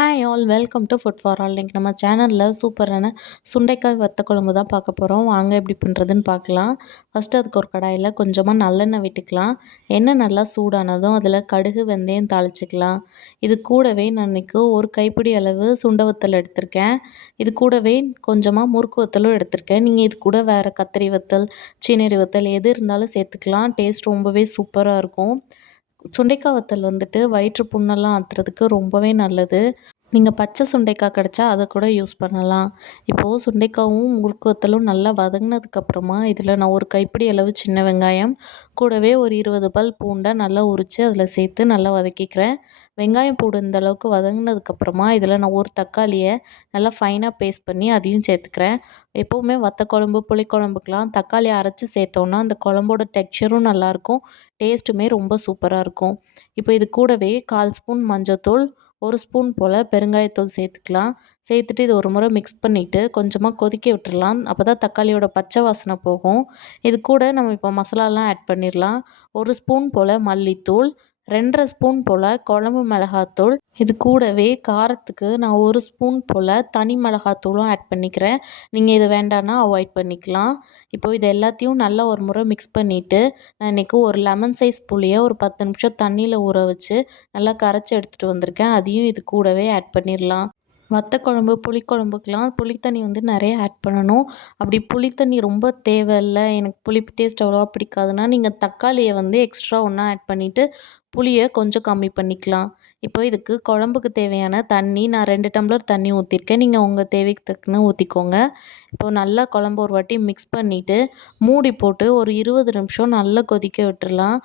Hi all welcome to food for all இன்றைக்கி நம்ம சேனலில் சூப்பரான சுண்டைக்காய் வத்த குழம்பு தான் பார்க்க போகிறோம் வாங்க எப்படி பண்ணுறதுன்னு பார்க்கலாம். ஃபஸ்ட்டு அதுக்கு ஒரு கடாயில் கொஞ்சமாக நல்லெண்ணெய் விட்டுக்கலாம். எண்ணெய் நல்லா சூடானதும் அதில் கடுகு வெந்தயம் தாளிச்சிக்கலாம். இது கூடவே நான் இன்றைக்கி ஒரு கைப்பிடி அளவு சுண்டை வத்தல் எடுத்திருக்கேன். இது கூடவே கொஞ்சமாக முறுக்கு வத்தலும் எடுத்திருக்கேன். நீங்கள் இது கூட வேறு கத்திரி வத்தல் சீனரி வத்தல் எது இருந்தாலும் சேர்த்துக்கலாம். டேஸ்ட் ரொம்பவே சூப்பராக இருக்கும். சுண்டைக்காய் வத்தல் வந்துட்டு வயிற்று புண்ணெல்லாம் ஆற்றுறதுக்கு ரொம்பவே நல்லது. நீங்கள் பச்சை சுண்டைக்காய் கிடச்சா அதை கூட யூஸ் பண்ணலாம். இப்போது சுண்டைக்காயும் முறுக்குவத்தலும் நல்லா வதங்கினதுக்கப்புறமா இதில் நான் ஒரு கைப்பிடி அளவு சின்ன வெங்காயம் கூடவே ஒரு இருபது பல் பூண்டை நல்லா உரித்து அதில் சேர்த்து நல்லா வதக்கிக்கிறேன். வெங்காயம் பூண்டு இந்த அளவுக்கு வதங்கினதுக்கப்புறமா இதில் நான் ஒரு தக்காளியை நல்லா ஃபைனாக பேஸ்ட் பண்ணி அதையும் சேர்த்துக்கிறேன். எப்போவுமே வத்த குழம்பு புளிக்குழம்புக்கெலாம் தக்காளி அரைச்சி சேர்த்தோன்னா அந்த குழம்போட டெக்ஸ்சரும் நல்லாயிருக்கும் டேஸ்ட்டுமே ரொம்ப சூப்பராக இருக்கும். இப்போ இது கூடவே கால் ஸ்பூன் மஞ்சத்தூள் ஒரு ஸ்பூன் போல் பெருங்காயத்தூள் சேர்த்துக்கலாம். சேர்த்துட்டு இது ஒரு முறை மிக்ஸ் பண்ணிவிட்டு கொஞ்சமாக கொதிக்க விட்டுடலாம் அப்போ தான் தக்காளியோட பச்சை வாசனை போகும். இது கூட நம்ம இப்போ மசாலாலாம் ஆட் பண்ணிடலாம் ஒரு ஸ்பூன் போல் மல்லித்தூள் ரெண்டரை ஸ்பூன் போல் குழம்பு மிளகாத்தூள். இது கூடவே காரத்துக்கு நான் ஒரு ஸ்பூன் போல் தனி மிளகாத்தூளும் ஆட் பண்ணிக்கிறேன். நீங்கள் இது வேண்டான்னா அவாய்ட் பண்ணிக்கலாம். இப்போது இது எல்லாத்தையும் நல்லா ஒரு முறை மிக்ஸ் பண்ணிவிட்டு நான் இன்றைக்கி ஒரு லெமன் சைஸ் புளியை ஒரு பத்து நிமிஷம் தண்ணியில் ஊற வச்சு நல்லா கரைச்சி எடுத்துகிட்டு வந்திருக்கேன். அதையும் இது கூடவே ஆட் பண்ணிடலாம் வத்தக்குழம்பு புளிக்குழம்புக்கெலாம் புளித்தண்ணி வந்து நிறைய ஆட் பண்ணணும். அப்படி புளித்தண்ணி ரொம்ப தேவையில்லை. எனக்கு புளிப்பு டேஸ்ட் அவ்வளோவா பிடிக்காதுன்னா நீங்கள் தக்காளியை வந்து எக்ஸ்ட்ரா ஒன்றா ஆட் பண்ணிவிட்டு புளியை கொஞ்சம் கம்மி பண்ணிக்கலாம். இப்போ இதுக்கு குழம்புக்கு தேவையான தண்ணி நான் ரெண்டு டம்ளர் தண்ணி ஊற்றிருக்கேன் நீங்கள் உங்கள் தேவைக்கு தக்குன்னு ஊற்றிக்கோங்க இப்போது நல்லா குழம்பு ஒரு வாட்டி மிக்ஸ் பண்ணிவிட்டு மூடி போட்டு ஒரு இருபது நிமிஷம் நல்லா கொதிக்க விட்டுடலாம்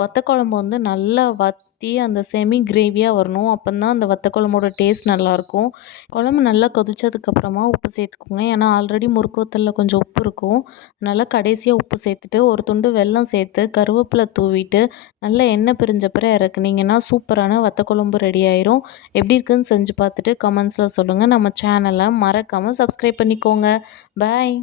வத்த குழம்பு வந்து நல்லா வற்றி அந்த செமி கிரேவியாக வரணும். அப்போந்தான் அந்த வத்த குழம்போட டேஸ்ட் நல்லாயிருக்கும் குழம்பு நல்லா கொதித்ததுக்கப்புறமா உப்பு சேர்த்துக்கோங்க. ஏன்னா ஆல்ரெடி முறுக்கு வத்தலில் கொஞ்சம் உப்பு இருக்கும். அதனால் கடைசியாக உப்பு சேர்த்துட்டு ஒரு துண்டு வெல்லம் சேர்த்து கருவேப்பிலை தூவிட்டு நல்லா எண்ணெய் பிரிஞ்ச பிறகு இறக்குனீங்கன்னா சூப்பரான வத்த குழம்பு ரெடி ஆயிரும். எப்படி இருக்குன்னு செஞ்சு பார்த்துட்டு கமெண்ட்ஸில் சொல்லுங்கள் நம்ம சேனலை மறக்காமல் சப்ஸ்கிரைப் பண்ணிக்கோங்க. பாய்